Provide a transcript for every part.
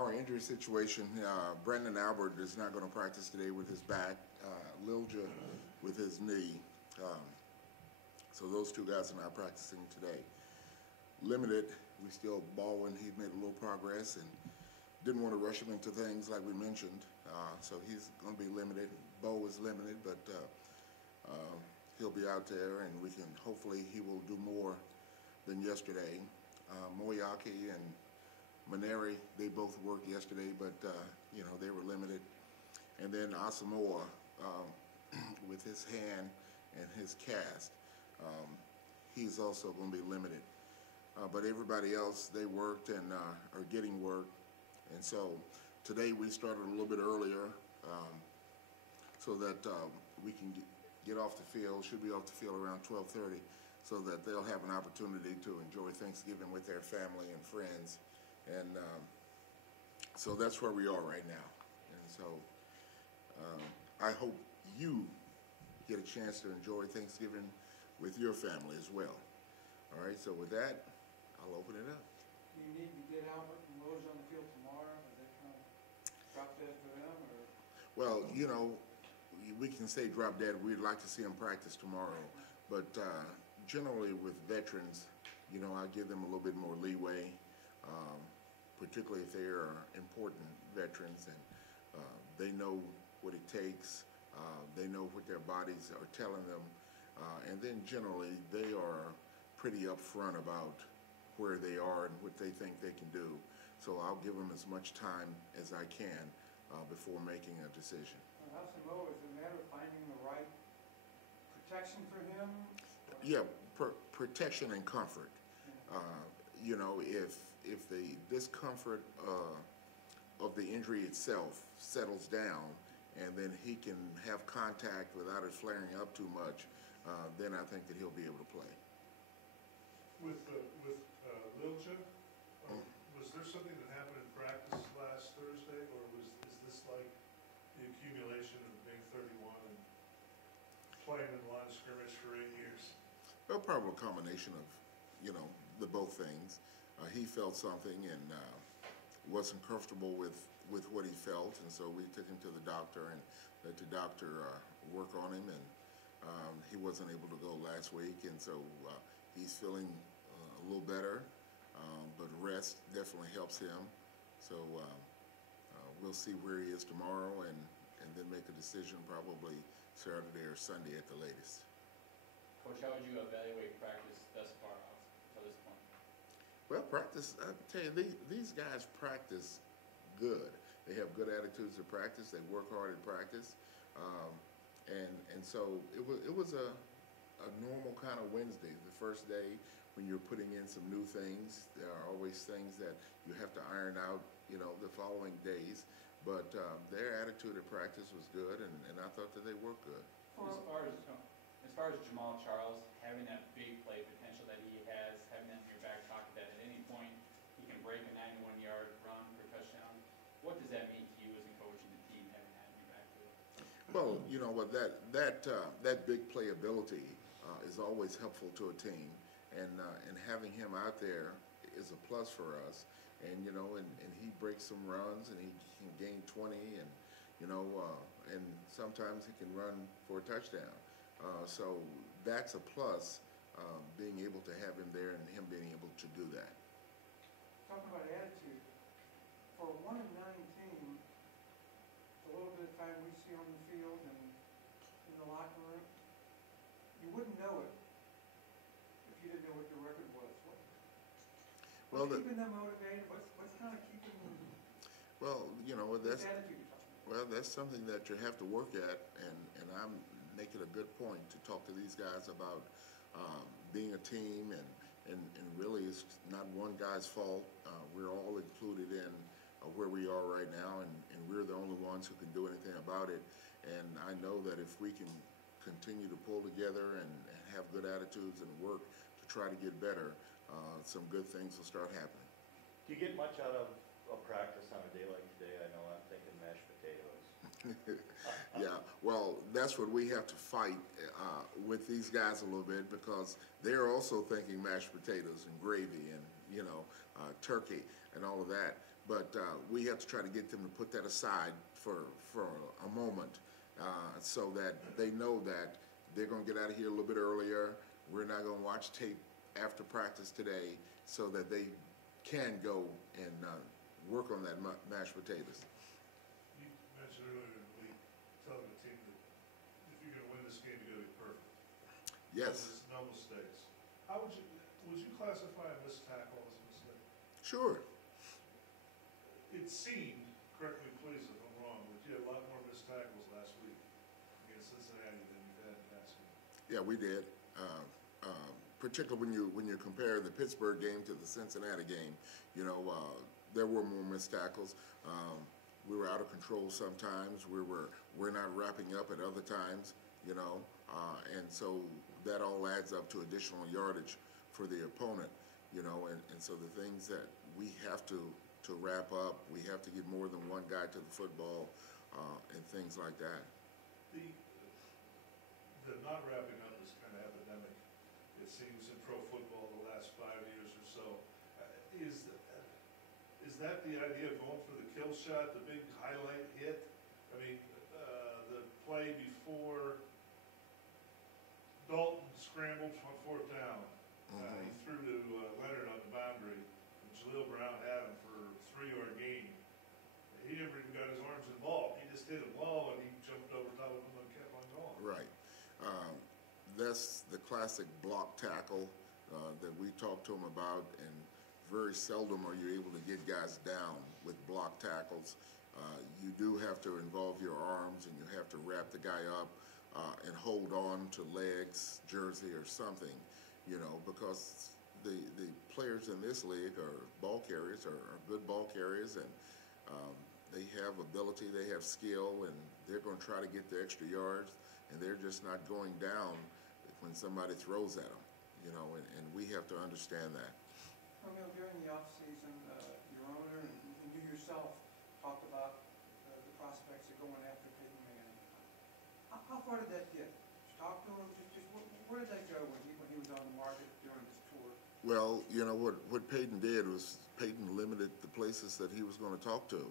our injury situation, Brandon Albert is not going to practice today with his back, Lilja with his knee. So those two guys are not practicing today. Limited, we still Baldwin, he made a little progress and didn't want to rush him into things like we mentioned. So he's going to be limited. Bo is limited, but he'll be out there and we can, hopefully he will do more than yesterday. Moyaki and Maneri, they both worked yesterday, but you know, they were limited. And then Asamoah, with his hand and his cast, he's also going to be limited. But everybody else, they worked and are getting work. And so today we started a little bit earlier so that we can get off the field, should be off the field around 12:30, so that they'll have an opportunity to enjoy Thanksgiving with their family and friends. And so that's where we are right now. And so I hope you get a chance to enjoy Thanksgiving with your family as well. All right, so with that, I'll open it up. Do you need to get Albert and Rose on the field tomorrow? Are they kind of drop dead for them? Or? Well, you know, we can say drop dead. We'd like to see them practice tomorrow. But generally with veterans, you know, I give them a little bit more leeway, particularly if they are important veterans and they know what it takes. They know what their bodies are telling them. And then generally they are pretty upfront about where they are and what they think they can do. So I'll give them as much time as I can before making a decision. Asamoah, is it a matter of finding the right protection for him? Yeah, protection and comfort. You know, if the discomfort of the injury itself settles down and then he can have contact without it flaring up too much, then I think that he'll be able to play. With Lilja, was there something that happened in practice last Thursday, or is this like the accumulation of being 31 and playing in the line of scrimmage for 8 years? Well, probably a combination of, you know, the both things. He felt something and wasn't comfortable with what he felt, and so we took him to the doctor and let the doctor work on him, and he wasn't able to go last week, and so he's feeling a little better, but rest definitely helps him. So we'll see where he is tomorrow and then make a decision probably Saturday or Sunday at the latest. Coach, how would you evaluate practice thus far up to this point? Well, practice, I tell you, these guys practice good. They have good attitudes to practice. They work hard at practice. And so it was a normal kind of Wednesday. The first day when you're putting in some new things, there are always things that you have to iron out, you know, the following days. But their attitude at practice was good, and I thought that they worked good. As far as Jamaal Charles, having that big play potential that he has, having that in your back pocket that at any point he can break a 91-yard run for a touchdown, what does that mean to you as a coach and the team having that in your backfield? Well, you know what, that big playability is always helpful to a team, and having him out there is a plus for us. And you know, and he breaks some runs, and he can gain 20, and you know, and sometimes he can run for a touchdown. So that's a plus, being able to have him there and him being able to do that. Talking about attitude, for a 1-9 team, the little bit of time we see on the field and in the locker room, you wouldn't know it if you didn't know what your record was. What's keeping them motivated? What's kind of keeping them? Well, you know, that's attitude you're talking about. well, that's something that you have to work at, and I'm making a good point to talk to these guys about being a team, and really it's not one guy's fault. We're all included in where we are right now, and we're the only ones who can do anything about it. And I know that if we can continue to pull together and have good attitudes and work to try to get better, some good things will start happening. Do you get much out of a practice on a day like today? I know I'm thinking mashed potatoes. Yeah, well, that's what we have to fight with these guys a little bit, because they're also thinking mashed potatoes and gravy and, you know, turkey and all of that. but we have to try to get them to put that aside for a moment, so that they know that they're gonna get out of here a little bit earlier. We're not gonna watch tape after practice today, so that they can go and work on that mashed potatoes. You mentioned earlier in the week, telling the team that if you're gonna win this game, you gotta be perfect. Yes, No mistakes. How would you classify a missed tackle as a mistake? sure. It seemed, correct me please if I'm wrong, but you had a lot more missed tackles last week against Cincinnati than you've had in past games. Yeah, we did. Particularly when you compare the Pittsburgh game to the Cincinnati game, you know, there were more missed tackles. We were out of control sometimes. We're not wrapping up at other times, you know, and so that all adds up to additional yardage for the opponent, you know, and so the things that we have to wrap up, we have to get more than one guy to the football, and things like that. The not wrapping up is kind of epidemic, it seems, in pro football the last 5 years or so. Is that the idea of going for the kill shot, the big highlight hit? I mean, the play before Dalton scrambled on fourth down, he threw to Leonard on the boundary, and Jaleel Brown had him for a 3-yard gain. He never even got his arms involved, he just hit him low and he jumped over top of him and kept on going. Right. That's the classic block tackle that we talk to them about, and very seldom are you able to get guys down with block tackles. You do have to involve your arms, and you have to wrap the guy up and hold on to legs, jersey, or something, you know, because the players in this league are ball carriers, are good ball carriers, and they have ability, they have skill, and they're going to try to get the extra yards, and they're just not going down when somebody throws at them, you know, and we have to understand that. Well, you know, during the off-season, your owner and you yourself talked about the prospects of going after Peyton Manning. How far did that get? Did you talk to him? Where did that go when he was on the market during his tour? Well, you know, what Peyton did was Peyton limited the places that he was going to talk to,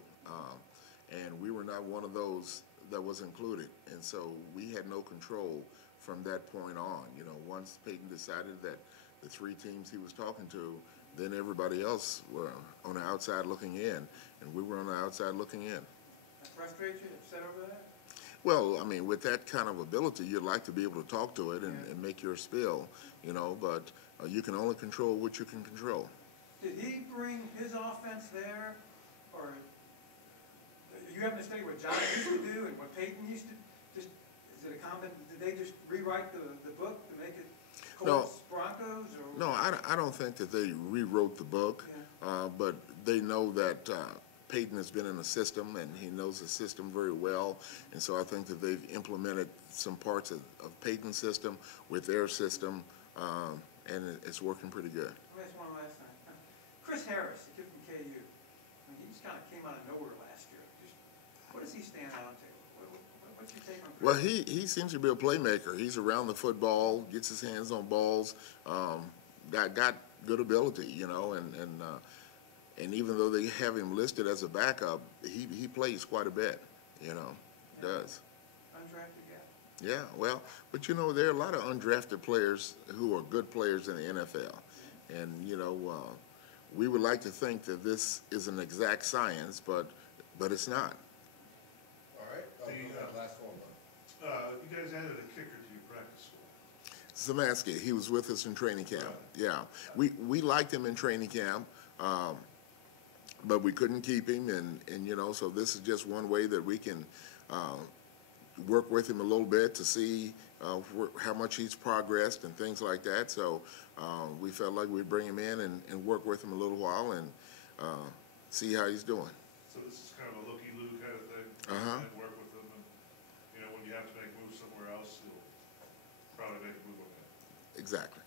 and we were not one of those that was included, and so we had no control from that point on. You know, once Peyton decided that the 3 teams he was talking to, then everybody else were on the outside looking in, and we were on the outside looking in. That frustrate you, upset over that? Well, I mean, with that kind of ability, you'd like to be able to talk to it and make your spill, you know, but you can only control what you can control. Did he bring his offense there, or you having to study what John used to do and what Peyton used to, just, is it a comment, did they just rewrite the book to make it Colts, Broncos, or? No, I don't think that they rewrote the book, but they know that Peyton has been in the system, and he knows the system very well, and so I think that they've implemented some parts of Peyton's system with their system, and it's working pretty good. Let me ask one last thing. Chris Harris, the kid from KU, I mean, he just kind of came out of nowhere last year. Just, what does he stand out to? What's your take on Chris? Well, he seems to be a playmaker. He's around the football, gets his hands on balls, got good ability, you know, and even though they have him listed as a backup, he plays quite a bit, you know, does. Undrafted guy. Yeah, well, but you know, there are a lot of undrafted players who are good players in the NFL. And, you know, we would like to think that this is an exact science, but it's not. All right, last one. You guys added a kicker to your practice squad. Zemansky, he was with us in training camp. Yeah, we liked him in training camp, but we couldn't keep him, and you know, so this is just one way that we can work with him a little bit to see how much he's progressed and things like that. So we felt like we'd bring him in and work with him a little while and see how he's doing. So this is kind of a looky-loo kind of thing? And work with them, and, you know, when you have to make moves somewhere else, you'll probably make a move on that. Exactly.